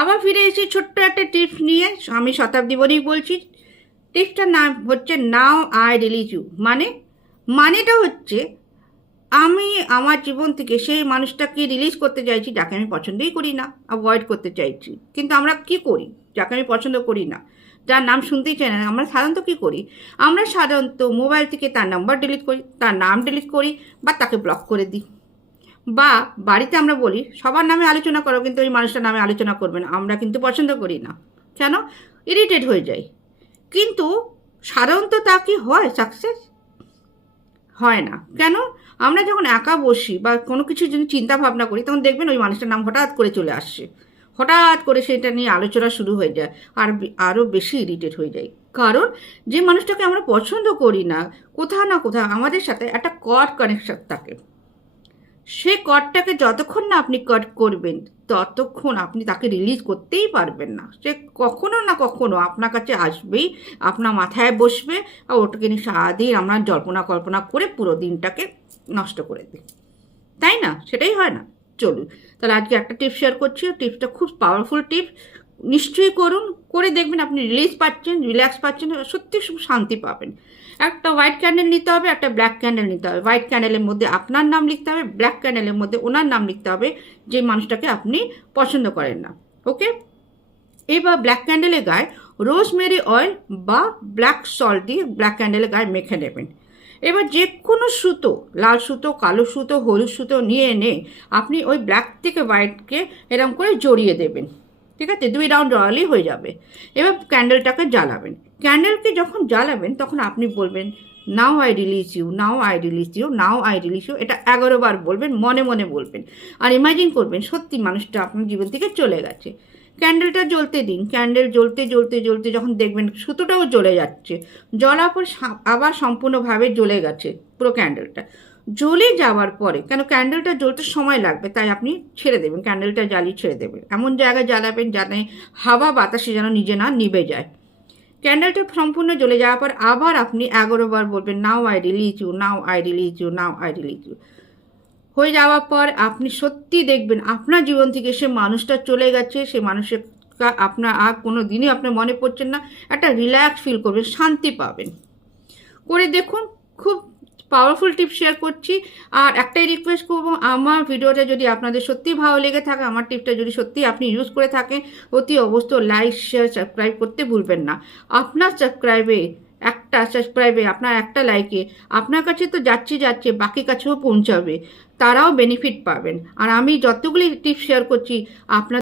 আবার ফিরে এসে ছোট্ট একটা টিপস নিয়ে, আমি শতাব্দী বলেই বলছি। টিপসটার নাম হচ্ছে নাও আই রিলিজ ইউ। মানেটা হচ্ছে আমি আমার জীবন থেকে সেই মানুষটাকে রিলিজ করতে চাইছি যাকে আমি পছন্দই করি না, অ্যাভয়েড করতে চাইছি। কিন্তু আমরা কি করি? যাকে আমি পছন্দ করি না, যার নাম শুনতেই চাই না, আমরা সাধারণত কী করি? আমরা সাধারণত মোবাইল থেকে তার নাম্বার ডিলিট করি, তার নাম ডিলিট করি, বা তাকে ব্লক করে দিই। বা বাড়িতে আমরা বলি সবার নামে আলোচনা করো, কিন্তু ওই মানুষটার নামে আলোচনা করবে না। আমরা কিন্তু পছন্দ করি না, কেন? ইরিটেট হয়ে যাই। কিন্তু সাধারণত তা কি হয়? সাকসেস হয় না। কেন? আমরা যখন একা বসি বা কোনো কিছু যদি চিন্তা ভাবনা করি, তখন দেখবেন ওই মানুষটার নাম হঠাৎ করে চলে আসছে, হঠাৎ করে সেটা নিয়ে আলোচনা শুরু হয়ে যায়, আর আরও বেশি ইরিটেট হয়ে যায়। কারণ যে মানুষটাকে আমরা পছন্দ করি না, কোথাও না কোথাও আমাদের সাথে একটা কর্ড কানেকশন থাকে। সে কর্ডটাকে যতক্ষণ না আপনি কাট করবেন, ততক্ষণ আপনি তাকে রিলিজ করতেই পারবেন না। সে কখনো না কখনো আপনার কাছে আসবেই, আপনার মাথায় বসবে, আর ওটাকে নিয়ে সারাদিন আমরা জল্পনা কল্পনা করে পুরো দিনটাকে নষ্ট করে দিই, তাই না? সেটাই হয় না? চলুন তাহলে আজকে একটা টিপস শেয়ার করছি। টিপসটা খুব পাওয়ারফুল টিপস, নিশ্চয়ই করুন। করে দেখবেন আপনি রিলিজ পাচ্ছেন, রিল্যাক্স পাচ্ছেন, সত্যি শান্তি পাবেন। একটা হোয়াইট ক্যান্ডেল নিতে হবে, একটা ব্ল্যাক ক্যান্ডেল নিতে হবে। হোয়াইট ক্যান্ডেলের মধ্যে আপনার নাম লিখতে হবে, ব্ল্যাক ক্যান্ডেলের মধ্যে ওনার নাম লিখতে হবে, যে মানুষটাকে আপনি পছন্দ করেন না। ওকে? এবার ব্ল্যাক ক্যান্ডেলের গায়ে রোজমেরি অয়েল বা ব্ল্যাক সল্ট দিয়ে ব্ল্যাক ক্যান্ডেলের গায়ে মেখে নেবেন। এবার যে কোনো সুতো, লাল সুতো, কালো সুতো, হলুদ সুতো নিয়ে এনে আপনি ওই ব্ল্যাক থেকে হোয়াইটকে এরকম করে জড়িয়ে দেবেন। ঠিক আছে? 2 রাউন্ড জড়ালেই হয়ে যাবে। এবার ক্যান্ডেলটাকে জ্বালাবেন। ক্যান্ডেলকে যখন জ্বালাবেন তখন আপনি বলবেন now I release you, now I release you, now I release you. এটা 11 বার বলবেন, মনে মনে বলবেন। আর ইমাজিন করবেন সত্যি মানুষটা আপনার জীবন থেকে চলে গেছে। ক্যান্ডেলটা জ্বলতে দিন। ক্যান্ডেল জ্বলতে জ্বলতে জ্বলতে যখন দেখবেন সুতোটাও জ্বলে যাচ্ছে, জ্বলার পর আবার সম্পূর্ণভাবে জ্বলে গেছে পুরো ক্যান্ডেলটা। জ্বলে যাওয়ার পরে, কেন ক্যান্ডেলটা জ্বলতে সময় লাগবে, তাই আপনি ছেড়ে দেবেন, ক্যান্ডেলটা জ্বালিয়ে ছেড়ে দেবেন। এমন জায়গায় জ্বালাবেন যাতে হাওয়া বাতাসে যেন নিজে না নিভে যায়। ক্যান্ডেলটা সম্পূর্ণ জ্বলে যাওয়ার পর আবার আপনি 11 বার বলবেন now I release you, now I release you, now I release you. হয়ে যাওয়ার পর আপনি সত্যি দেখবেন আপনার জীবন থেকে সে মানুষটা চলে গেছে। সে মানুষের আপনার আর কোনো দিনই আপনার মনে পড়ছেন না। একটা রিল্যাক্স ফিল করবেন, শান্তি পাবেন। করে দেখুন, খুব পাওয়ারফুল টিপস শেয়ার করছি। আর একটাই রিকোয়েস্ট করবো, আমার ভিডিওটা যদি আপনাদের সত্যি ভালো লেগে থাকে, আমার টিপসটা যদি সত্যি আপনি ইউজ করে থাকেন, অতি অবশ্যই লাইক, শেয়ার, সাবস্ক্রাইব করতে ভুলবেন না। আপনার সাবস্ক্রাইবে আপনার একটা লাইকে আপনার কাছে তো যাচ্ছে বাকি কাছেও পৌঁছাবে, তারাও বেনিফিট পাবেন। আর আমি যতগুলি টিপস শেয়ার করছি আপনার